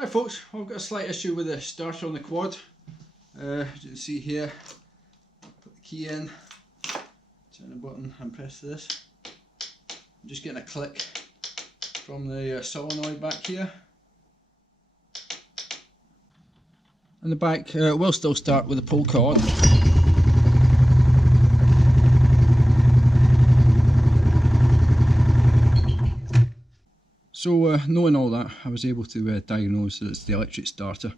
Hi folks, I've got a slight issue with the starter on the quad. As you can see here, put the key in, turn the button and press this. I'm just getting a click from the solenoid back here. And the back will still start with a pull cord. So knowing all that, I was able to diagnose that it's the electric starter,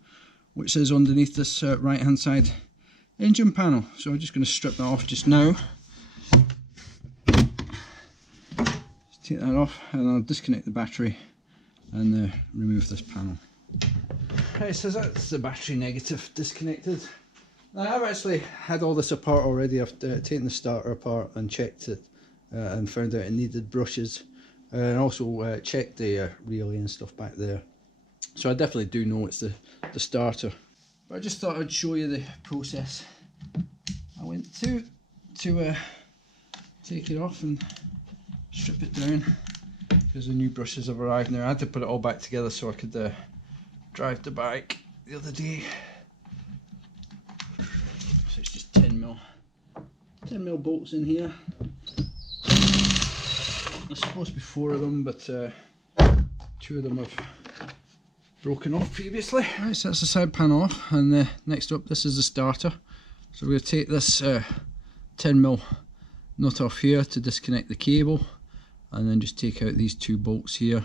which is underneath this right hand side engine panel. So I'm just going to strip that off just now. Just take that off and I'll disconnect the battery and remove this panel. Okay, so that's the battery negative disconnected. Now I've actually had all this apart already. I've taken the starter apart and checked it and found out it needed brushes. And also checked the relay and stuff back there. So I definitely do know it's the starter. But I just thought I'd show you the process I went to take it off and strip it down, because the new brushes have arrived now. I had to put it all back together so I could drive the bike the other day. So it's just 10mm bolts in here. There's supposed to be 4 of them, but 2 of them have broken off previously. Right, so that's the side panel off, and next up this is the starter. So we're going to take this 10mm nut off here to disconnect the cable, and then just take out these 2 bolts here,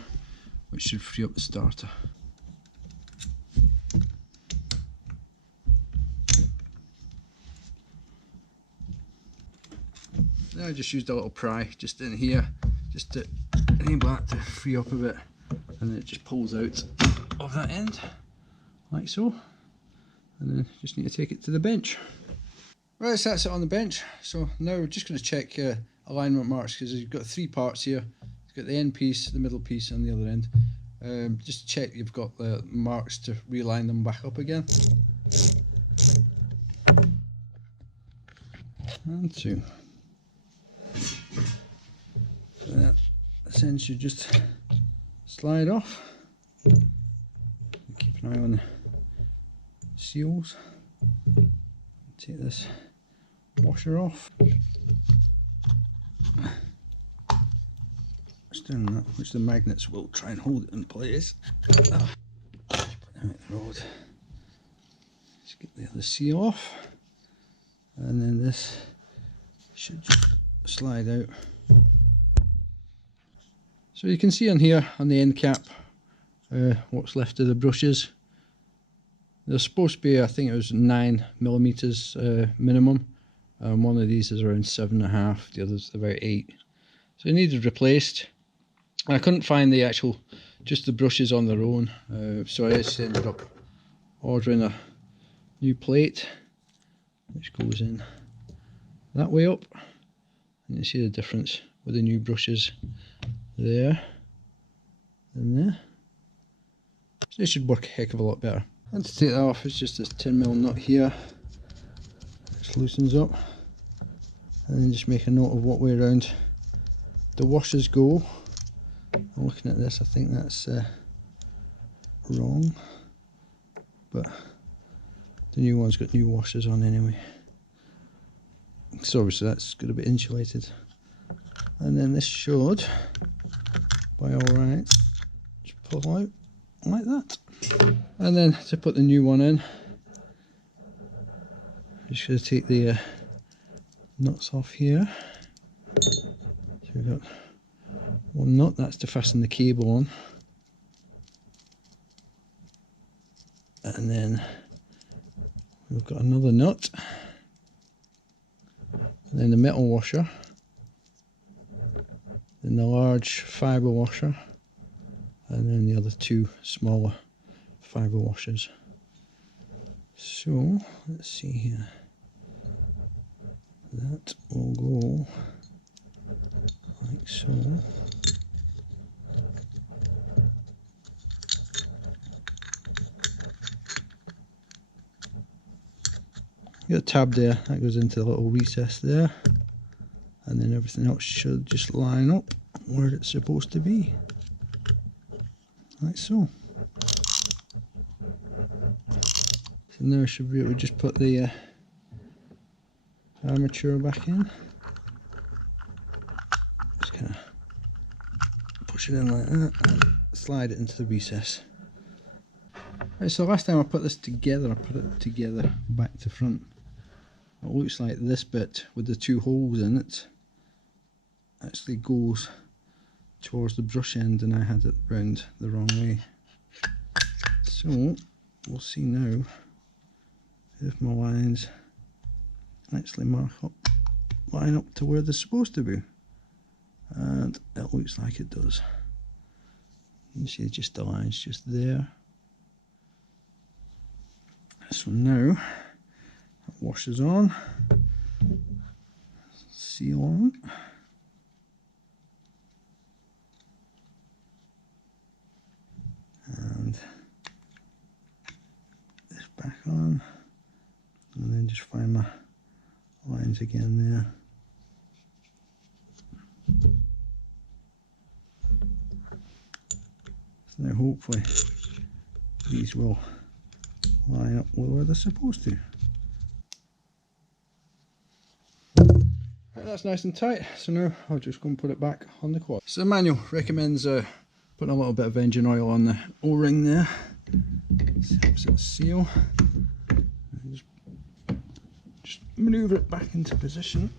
which should free up the starter. Then I just used a little pry just in here, just to enable that to free up a bit, and then it just pulls out of that end like so, and then just need to take it to the bench. Right, so that's it on the bench. So now we're just going to check alignment marks, because you've got 3 parts here. You've got the end piece, the middle piece and the other end. Just check you've got the marks to realign them back up again. And 2. So that end should just slide off. Keep an eye on the seals. Take this washer off. Just doing that, which the magnets will try and hold it in place. Just put them out the road. Just get the other seal off, and then this should just slide out. So you can see on here on the end cap what's left of the brushes. They're supposed to be, I think it was 9mm minimum. One of these is around 7.5, the other's about 8. So it needed replaced. I couldn't find the actual, just the brushes on their own, so I just ended up ordering a new plate, which goes in that way up. And you see the difference with the new brushes there and there. So it should work a heck of a lot better. And to take that off, it's just this 10mm nut here, which loosens up, and then just make a note of what way around the washers go. I'm looking at this, I think that's wrong, but the new one's got new washers on anyway, so obviously that's got to be insulated. And then this should, by alright, just pull out like that. And then to put the new one in, I'm just going to take the nuts off here. So we've got one nut, that's to fasten the cable on. And then we've got another nut. And then the metal washer. Then the large fibre washer. And then the other 2 smaller fibre washers. So let's see here, that will go like so. You got a tab there, that goes into the little recess there, and then everything else should just line up where it's supposed to be, like so. So now I should be able to just put the armature back in. Just kind of push it in like that and slide it into the recess. Right, so last time I put this together, I put it together back to front. It looks like this bit with the two holes in it actually goes towards the brush end, and I had it round the wrong way. So we'll see now if my lines actually line up to where they're supposed to be, and it looks like it does. You see just the lines just there. So now it washes on, seal on, and this back on, and then just find my lines again there. So now hopefully these will line up where they're supposed to. Right, that's nice and tight, so now I'll just go and put it back on the quad. So the manual recommends putting a little bit of engine oil on the O-ring there. This helps it seal. And just manoeuvre it back into position,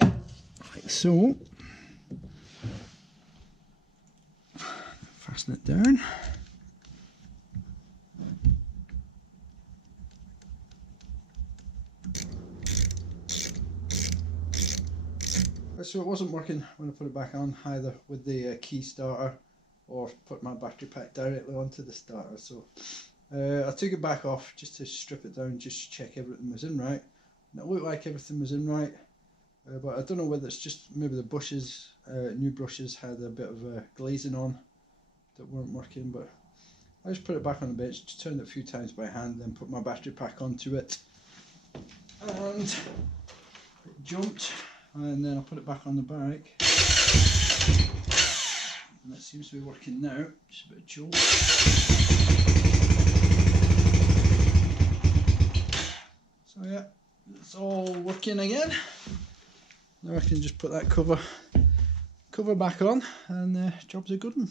like so. Fasten it down. So it wasn't working when I put it back on, either with the key starter or put my battery pack directly onto the starter. So I took it back off just to strip it down, just check everything was in right. And it looked like everything was in right, but I don't know whether it's just maybe the bushes, new brushes had a bit of glazing on that weren't working. But I just put it back on the bench, just turned it a few times by hand, then put my battery pack onto it, and it jumped. And then I'll put it back on the bike, and that seems to be working now. Just a bit of jolt. So yeah, it's all working again. Now I can just put that cover back on, and the job's a good one.